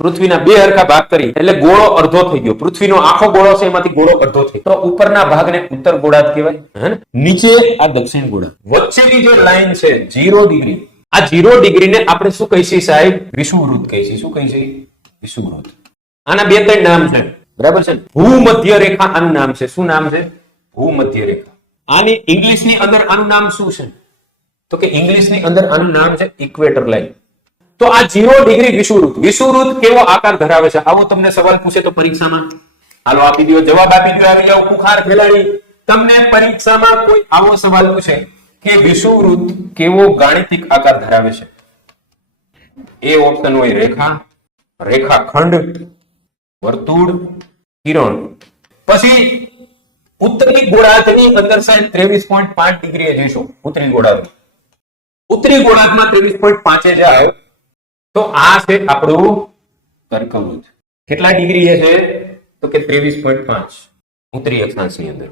પૃથ્વીના બે હરખા ભાગ કરી એટલે ગોળો અડધો થઈ ગયો. પૃથ્વીનો આખો ગોળો છે એમાંથી ગોળો અડધો થઈ ગયો. તો ઉપરના ભાગને ઉત્તર ગોળાર્ધ કહેવાય, હે ને? નીચે આ દક્ષિણ ગોળાર્ધ. વચ્ચેની જે લાઈન છે 0 ડિગ્રી, આ 0 ડિગ્રીને આપણે શું કહીશું સાહેબ? વિષુવવૃત્ત કહીશું. શું કહીશું? વિષુવવૃત્ત. આના બે ત્રણ નામ છે, બરાબર છે? ભૂમધ્ય રેખા આનું નામ છે. શું નામ છે? ભૂમધ્ય રેખા. આની ઇંગ્લિશની અંદર આનું નામ શું છે? તો કે ઇંગ્લિશની અંદર આનું નામ છે ઇક્વેટર લાઈન. તો આ 0 ડિગ્રી વિષુવવૃત્ત. વિષુવવૃત્ત કેવો આકાર ધરાવે છે? આવો તમને સવાલ પૂછે તો પરીક્ષામાં હાલો આપી દો, જવાબ આપી દો. આવી જાવ કુખાર ખેલાડી. તમને પરીક્ષામાં કોઈ આવો સવાલ પૂછે કે વિષુવવૃત્ત કેવો ગાણિતિક આકાર ધરાવે છે? એ ઓપ્શન હોય રેખા, રેખાખંડ, વર્તુળ, કિરણ. પછી ઉત્તરી ગોળાર્ધની અંદર સાહેબ 23.5 ડિગ્રીએ જઈશું. ઉત્તરી ગોળાર્ધ, ઉત્તરી ગોળાર્ધમાં 23.5 જાય તો આ છે આપણું કર્કવૃત્ત. કેટલા ડિગ્રી છે? તો કે 23.5 ઉત્તરી અક્ષાંશની અંદર,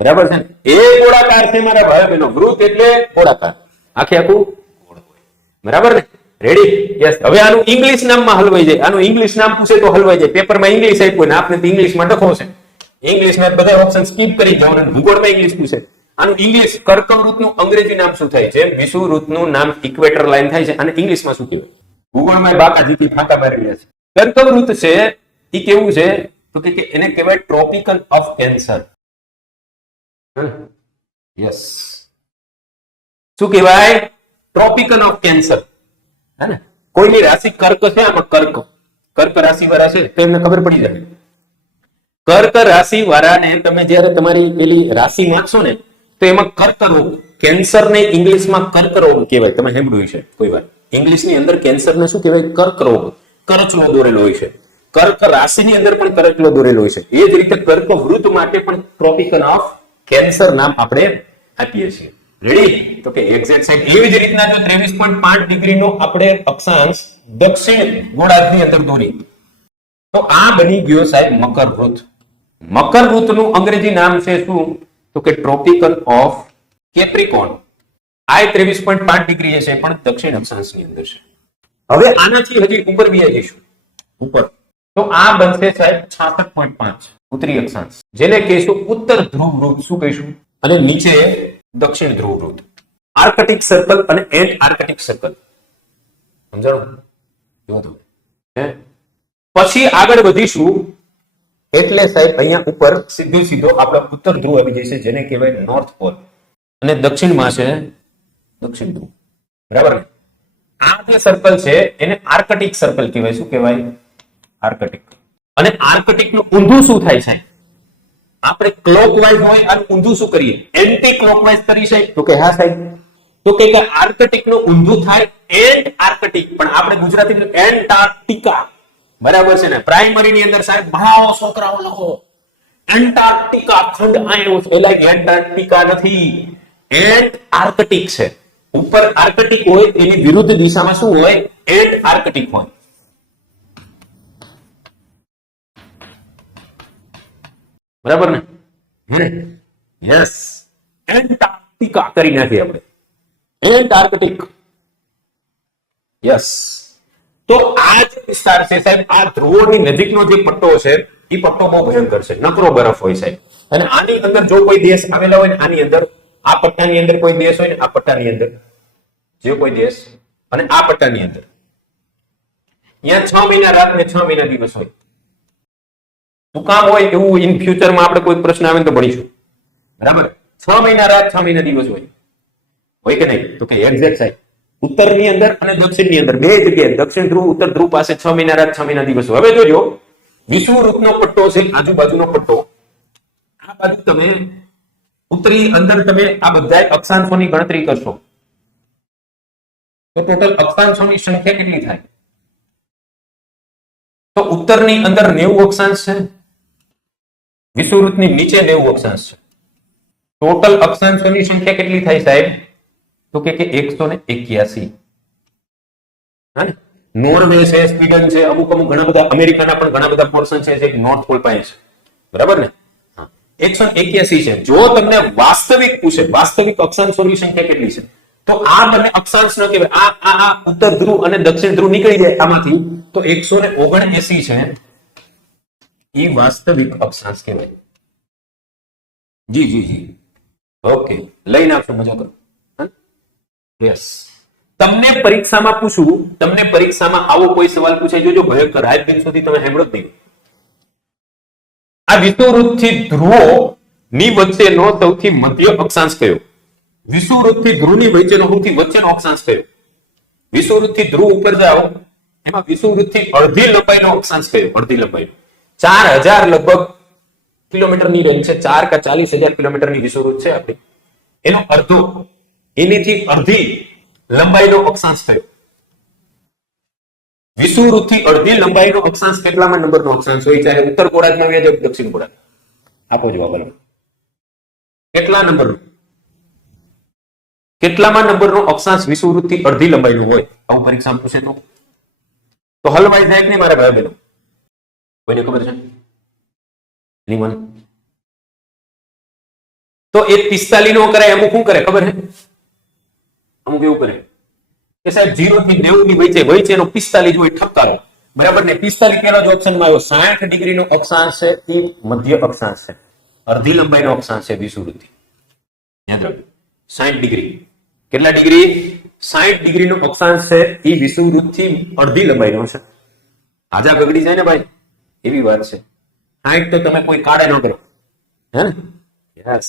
બરાબર છે? એ ગોળાકાર છે મારા ભાઈ બહેનો. વૃત્ત એટલે ગોળાકાર, આખે આખું ગોળ હોય, બરાબર ને? રેડી? યસ. હવે આનું ઇંગ્લિશ નામમાં હલવાઈ જાય. આનું ઇંગ્લિશ નામ પૂછે તો હલવાઈ જાય. પેપરમાં ઇંગ્લિશ આપ્યું ને આપને ઇંગ્લિશમાં ડખો છે. ઇંગ્લિશમાં બધા ઓપ્શન સ્કીપ કરી જવાનું. ભૂગોળમાં ઇંગ્લિશ પૂછે. આનું ઇંગ્લિશ કર્કવૃત્તનું અંગ્રેજી નામ શું થાય? જેમ વિષુવવૃત્તનું નામ ઇક્વેટર લાઈન થાય છે, અને ઇંગ્લિશમાં શું કહેવાય? ભૂગોળમાં બાકાજીથી ફાંકા મારી રહ્યા છે. કર્કવૃત્ત છે એ કેવું છે? તો કે એને કહેવાય ટ્રોપિકલ ઓફ કેન્સર. યસ. શું કહેવાય? Tropical of cancer. હે ને? કોઈની રાશિ કર્ક છે, આમાં કર્ક રાશિ વાળા છે તો એમને ખબર પડી જાય. કર્ક રાશિ વાળાને તમે જ્યારે તમારી પેલી રાશિ વાંચશો ને તો એમાં કર્કરોગ, કેન્સર ને ઇંગ્લિશમાં કર્કરોગ કહેવાય. તમે સાંભળ્યું છે કોઈ વાર? ઇંગ્લિશની અંદર કેન્સર ને શું કહેવાય? કર્કરોગ. કરચલો દોરેલો હોય છે. કર્ક રાશિની અંદર પણ કરચલો દોરેલો હોય છે. એ જ રીતે કર્કવૃત્ત માટે પણ ટ્રોપિકલ ઓફ કેન્સર નામ આપણે આપીએ છીએ. રેડી? તો કે એક્ઝેક્ટ સાઈડ. એવી જ રીતના જો 23.5 ડિગ્રીનો આપણે અક્ષાંશ દક્ષિણ ગોળાર્ધની અંદર દોરી તો આ બની ગયો સાહેબ મકરવૃત્ત. મકરવૃત્તનું અંગ્રેજી નામ છે શું? તો કે ટ્રોપિકલ ઓફ કેપ્રિકોર્ન. આ 23.5 ડિગ્રી છે પણ દક્ષિણ અક્ષાંશની અંદર છે. હવે આનાથી હજી ઉપર બી જઈશું ઉપર તો આ બનશે સાહેબ 66.5 ઉત્તરી અક્ષાંશ, જેને કહીશું ઉત્તર ધ્રુવ વૃત્ત. શું કહીશું? અને નીચે દક્ષિણ ધ્રુવ વૃત્ત. આર્કટિક સર્કલ અને એન્ટ આર્કટિક સર્કલ. સમજાણું? પછી આગળ વધીશું એટલે સાહેબ અહીંયા ઉપર સીધો આપણો ઉત્તર ધ્રુવ આવી જશે, જેને કહેવાય નોર્થ પોલ. અને દક્ષિણમાં છે દક્ષિણ ધ્રુવ, બરાબર ને? આ જે સર્કલ છે એને આર્કટિક સર્કલ કહેવાય. શું કહેવાય? આર્કટિક. અને આર્કટિક નું ઊંધું શું થાય છે? આપણે ક્લોકવાઇઝ હોય અને ઊંધું શું કરીએ? એન્ટી ક્લોકવાઇઝ કરી છે. તો કે હા સાહેબ. તો કે આર્કટિક નું ઊંધું થાય એન્ટ આર્કટિક, પણ આપણે ગુજરાતીમાં એન્ટાર્કટિકા, બરાબર છે ને? પ્રાઇમરી ની અંદર સાહેબ ભાવ છોકરાઓ લખો એન્ટાર્કટિકા ખંડ આવ્યો છે, એટલે એન્ટાર્કટિકા નથી, એન્ટ આર્કટિક છે. ઉપર આર્કટિક હોય એની વિરુદ્ધ દિશામાં શું હોય? એન્ટ આર્કટિક હોય. બરાબર ને? યસ. એન્ટાર્કટિકા કરી નાખીએ આપણે. એન્ટાર્કટિક. યસ. તો આ જે વિસ્તાર છે સાહેબ, આ ધ્રુવોની નજીકનો જે પટ્ટો છે એ પટ્ટો બહુ ભયંકર છે. નકરો બરફ હોય સાહેબ. અને આની અંદર જો કોઈ દેશ આવેલા હોય ને, આની અંદર આ પટ્ટાની અંદર કોઈ દેશ હોય ને, આ પટ્ટાની અંદર જે કોઈ દેશ અને આ પટ્ટાની અંદર અહીંયા 6 મહિના રાત ને 6 મહિના દિવસ હોય. શું કામ હોય એવું ઇન ફ્યુચરમાં આપણે કોઈ પ્રશ્ન આવે તો ભણીશું, બરાબર? 6 મહિના રાત 6 મહિના દિવસ હોય કે નહીં? તો કે એક્ઝેક્ટ સાહેબ ઉત્તરની અંદર અને દક્ષિણની અંદર બે જગ્યાએ, દક્ષિણ ધ્રુવ ઉત્તર ધ્રુવ પાસે 6 મહિના રાત 6 મહિના દિવસ હોય. હવે જોજો વિષુવવૃત્તનો પટ્ટો છે, આજુબાજુનો પટ્ટો. આ બાજુ તમે ઉત્તરી અંદર તમે આ બધા અક્ષાંશોની ગણતરી કરશો તો ટોટલ અક્ષાંશોની સંખ્યા કેટલી થાય? તો ઉત્તરની અંદર 90 અક્ષાંશ છે, વિષુવવૃત્તની નીચે 90 અક્ષાંશ છે. ટોટલ અક્ષાંશોની સંખ્યા કેટલી થાય સાહેબ? તો કે 181. નોર્વે છે, સ્વીડન છે, અમુક ઘણા બધા, અમેરિકાના પણ ઘણા બધા પોર્શન છે જે નોર્થ પોલ પાસે છે, બરાબર ને? 181 છે. જો તમને વાસ્તવિક પૂછે વાસ્તવિક અક્ષાંશોની સંખ્યા કેટલી છે તો આ બંને અક્ષાંશ ન કહેવાય. આ ઉત્તર ધ્રુવ અને દક્ષિણ ધ્રુવ નીકળી જાય આમાંથી, તો 179 છે એ વાસ્તવિક અક્ષાંશ કહેવાય. જી જી જી ઓકે, લઈને આપશો, મજા કરો. યસ, તમને પરીક્ષામાં પૂછું, તમને પરીક્ષામાં આવો કોઈ સવાલ પૂછાય જોજો, ભયંકર હાઈ દિન સુધી તમે સાંભળો જ નહીં. આ વિષુવવૃત્તથી ધ્રુવો ની વચ્ચેનો સૌથી મધ્ય અક્ષાંશ કયો? વિષુવવૃત્તથી ધ્રુવની વચ્ચેનો સૌથી વચ્ચેનો અક્ષાંશ કયો? વિષુવવૃત્તથી ધ્રુવ ઉપર જાઓ, એમાં વિષુવવૃત્તથી અડધી લંબાઈનો અક્ષાંશ કયો? અડધી લંબાઈનો 4000 લગભગ કિલોમીટરની રેન્જ છે, 4 કે 40,000 કિલોમીટરની વિષુવવૃત્ત છે આપણી, એનો અડધો, એનીથી અડધી લંબાઈનો અક્ષાંશ થયો. વિષુવવૃત્તથી અડધી લંબાઈનો અક્ષાંશ કેટલામાં નંબરનો અક્ષાંશ હોય? ચાહે ઉત્તર ગોળાર્ધમાં હોય કે દક્ષિણ ગોળાર્ધ? આપો જવાબ. કેટલા નંબરનો, કેટલામાં નંબરનો અક્ષાંશ વિષુવવૃત્તથી અડધી લંબાઈનો હોય? આવું પરીક્ષામાં પૂછે તો હલવાઈ જાય કે નહીં મારા ભાઈ બહેનો? કોઈને ખબર છે? નહીં મને. તો એ 45 નો કરાય, અમુક શું કરે ખબર છે? અમુક એવું કરે કે સાહેબ 0 થી 90 ની વચ્ચે એનો 45 હોય ઠપકારો, બરાબર ને? 45 પેલો જ ઓપ્શનમાં આવ્યો. 60 ડિગ્રીનો અક્ષાંશ છે એ મધ્ય અક્ષાંશ છે, અડધી લંબાઈનો અક્ષાંશ છે વિષુવવૃત્તિ. યાદ રાખજો, 60 ડિગ્રી. કેટલા ડિગ્રી? 60 ડિગ્રીનો અક્ષાંશ છે એ વિષુવવૃત્તથી અડધી લંબાઈનો છે. આજા ગગડી જાય ને ભાઈ, એવી વાત છે. 60 તો તમે કોઈ કાળે ન કરો, હે ને? Yes,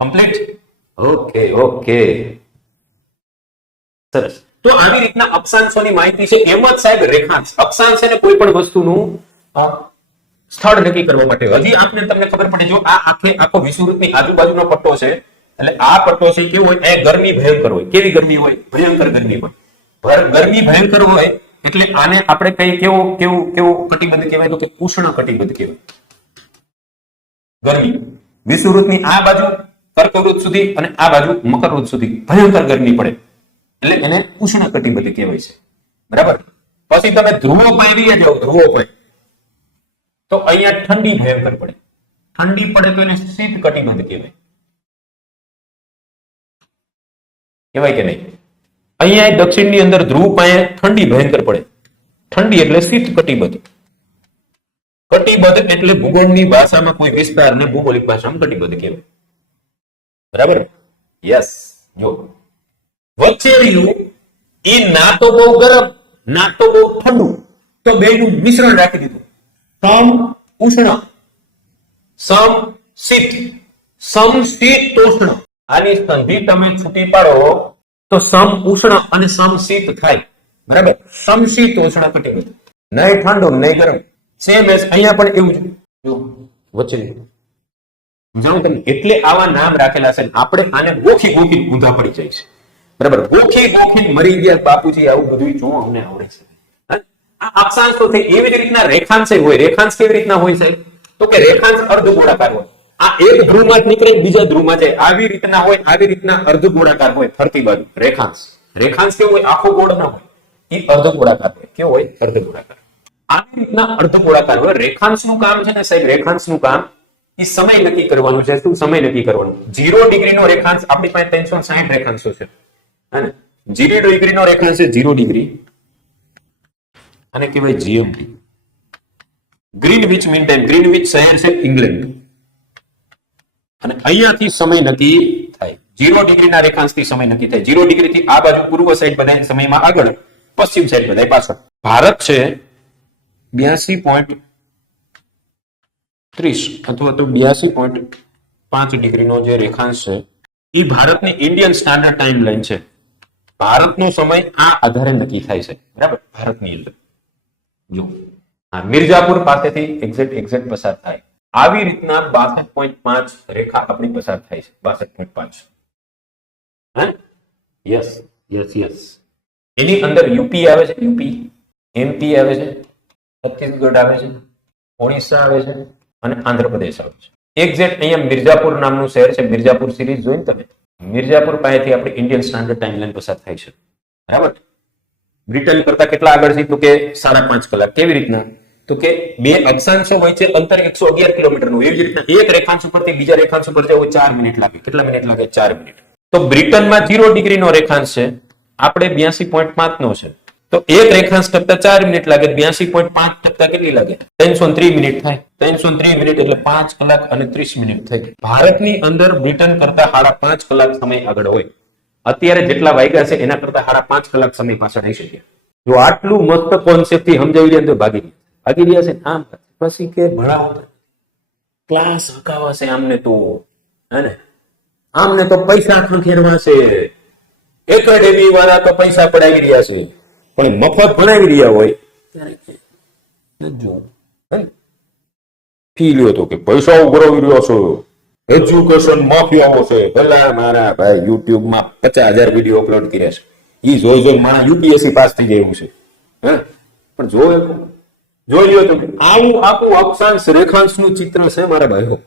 complete. ઓકે ઓકે, સરસ. તો આવી રીતના અક્ષાંશોની માહિતી છે. એમ જ સાહેબ રેખાંશ, અક્ષાંશ અને કોઈ પણ વસ્તુનું સ્થળ નક્કી કરવા માટે. હજી આપને તમને ખબર પડે, જો આ આખો વિષુવવૃત્તની આજુબાજુનો પટ્ટો છે, એટલે આ પટ્ટો છે કેવો હોય? એ ગરમી ભયંકર હોય. કેવી ગરમી હોય? ભયંકર ગરમી હોય. ગરમી ભયંકર હોય એટલે આને આપણે કઈ કેવું કટિબદ્ધ કહેવાય? તો કે ઉષ્ણ કટિબદ્ધ કહેવાય. ગરમી વિષુવવૃત્તની આ બાજુ કર્કવૃત્ત સુધી અને આ બાજુ મકરવૃત્ત સુધી ભયંકર ગરમી પડે એટલે એને ઉષ્ણ કટિબદ્ધ કહેવાય છે, બરાબર? પછી તમે ધ્રુવો પાસે જાઓ, ધ્રુવો પાસે તો અહીંયા ઠંડી ભયંકર પડે. ઠંડી પડે તો એને શીત કટિબદ્ધ કહેવાય. કહેવાય કે નહીં? અહીંયા દક્ષિણની અંદર ધ્રુવ પાસે ઠંડી ભયંકર પડે. ઠંડી એટલે શીત કટિબદ્ધ. કટિબદ્ધ એટલે ભૂગોળની ભાષામાં કોઈ વિસ્તારને ભૌગોલિક ભાષામાં કટિબદ્ધ કહેવાય, બરાબર? યસ. જો વચ્ચેનું એ ના તો બહુ ગરમ ના તો બહુ ઠંડુ, તો બેનું મિશ્રણ રાખી દીધું. સમ ઉષ્ણ, સમ શીત, સમશીતોષ્ણ. આની સંધિ તમે છૂટી પાડો તો સમ ઉષ્ણ અને સમશીત થાય, બરાબર? સમશીતોષ્ણ કટિબદ્ધ, નહીં ઠંડુ નહીં ગરમ. સેમ એસ અહીંયા પણ એવું છે. જો વચ્ચે જાઉં તમને, એટલે આવા નામ રાખેલા છે. આપણે આને ગોખી ઊંધા પડી જાય છે, બરાબર? ગોખી મરી ગયા બાપુજી, આવું બધું જો અમને આવડે છે. આ અક્ષાંશ તો થઈ. એવી જ રીતના રેખાંશ હોય. રેખાંશ કેવી રીતના હોય સાહેબ? તો કે રેખાંશ અર્ધગોળાકાર હોય. આ એક ધ્રુવમાં જ નીકળે બીજા ધ્રુવમાં જાય, આવી રીતના હોય. આવી રીતના અર્ધગોળાકાર હોય ફરતી બાજુ. રેખાંશ કેવો હોય? આખો ગોળ ના હોય, એ અર્ધગોળાકાર હોય. કેવો હોય? અર્ધગોળાકાર. આવી રીતના અર્ધગોળાકાર હોય. રેખાંશનું કામ છે ને સાહેબ, રેખાંશનું કામ એ સમય નક્કી કરવાનું છે. શું સમય નક્કી કરવાનું? 0 ડિગ્રીનો રેખાંશ, આપણી પાસે 360 રેખાંશો છે, હે? 0 ડિગ્રીનો રેખાંશ છે 0 ડિગ્રી, અને કહેવાય GMT, Greenwich mean time. Greenwich શહેર છે ઇંગ્લેન્ડ, અને અહીંયાથી સમય નક્કી થાય. 0 ડિગ્રીના રેખાંશથી સમય નક્કી થાય. 0 ડિગ્રીથી આ બાજુ પૂર્વ સાઈડ બધાય સમયમાં આગળ, પશ્ચિમ સાઈડ બધાય પાછળ. ભારત છે 82.30 અથવા તો 82.5 ડિગ્રીનો જે રેખાંશ છે એ ભારતની ઇન્ડિયન સ્ટાન્ડર્ડ ટાઈમ લાઈન છે. ભારતનો સમય આ આધારે નક્કી થાય છે, બરાબર? ભારતની અંદર જો મિર્જાપુર પાસેથી એક્ઝેક્ટ પસાર થાય. આવી રીતના 62.5 રેખા આપણી પસાર થાય છે. 62.5. હે? Yes yes yes. એની અંદર યુપી આવે છે, યુપી, એમપી આવે છે, છત્તીસગઢ આવે છે, ઓડિશા આવે છે, અને આંધ્રપ્રદેશ આવે છે. એક્ઝેક્ટ અહીંયા મિર્જાપુર નામનું શહેર છે. મિર્જાપુર સિરીઝ જોઈને તમે, મિર્જાપુર પાસેથી આપણી ઇન્ડિયન સ્ટાન્ડર્ડ ટાઈમ લાઈન પસાર થાય છે, બરાબર? બ્રિટન કરતા કેટલા આગળ છે? તો કે 5.5 કલાક. કેવી રીતના? તો કે બે અક્ષાંશો વચ્ચે અંતર 111 કિલોમીટરનું. એવી જ રીતના એક રેખાંશ ઉપરથી બીજા રેખાંશ ઉપર જવું 4 મિનિટ લાગે. કેટલા મિનિટ લાગે? 4 મિનિટ. તો બ્રિટનમાં 0 ડિગ્રીનો રેખાંશ છે, આપણે 82.5 નો છે. તો એક રેખાંશ ટપતા 4 મિનિટ લાગે, 82.5 ટપતા કેટલી લાગે? 330 મિનિટ થાય. 330 મિનિટ એટલે 5 કલાક અને 30 મિનિટ થઈ. ભારતની અંદર બ્રિટન કરતા 5.5 કલાક સમય આગળ હોય. અત્યારે જેટલા વાગ્યા છે એના કરતા 5.5 કલાક સમય પાછળ આવી શકે. જો આટલું મસ્ત કોન્સેપ્ટ થી સમજાવી દે તો ભાગી રહ્યા છે. આમ પછી કે ભણાવતા ક્લાસ હકાવાશે આમને તો, હે આમને તો પૈસા ખંખેરવા છે. એકેડેમી વાળા તો પૈસા પડાવી રહ્યા છે, પણ મફત ભણાવી રહ્યા હોય ત્યારે ફી લ્યો તો કે પૈસા ઉઘરાવી રહ્યો છો, એજ્યુકેશન માફિયાઓ છે. ભલા મારા ભાઈ યુટ્યુબ માં 50,000 વિડીયો અપલોડ કર્યા છે. ઈ જોઈ મારા યુપીએસસી પાસ થઈ ગયું છે. પણ જોઈ લ્યો તો આવું આખું અક્ષાંશ રેખાંશ નું ચિત્ર છે મારા ભાઈઓ.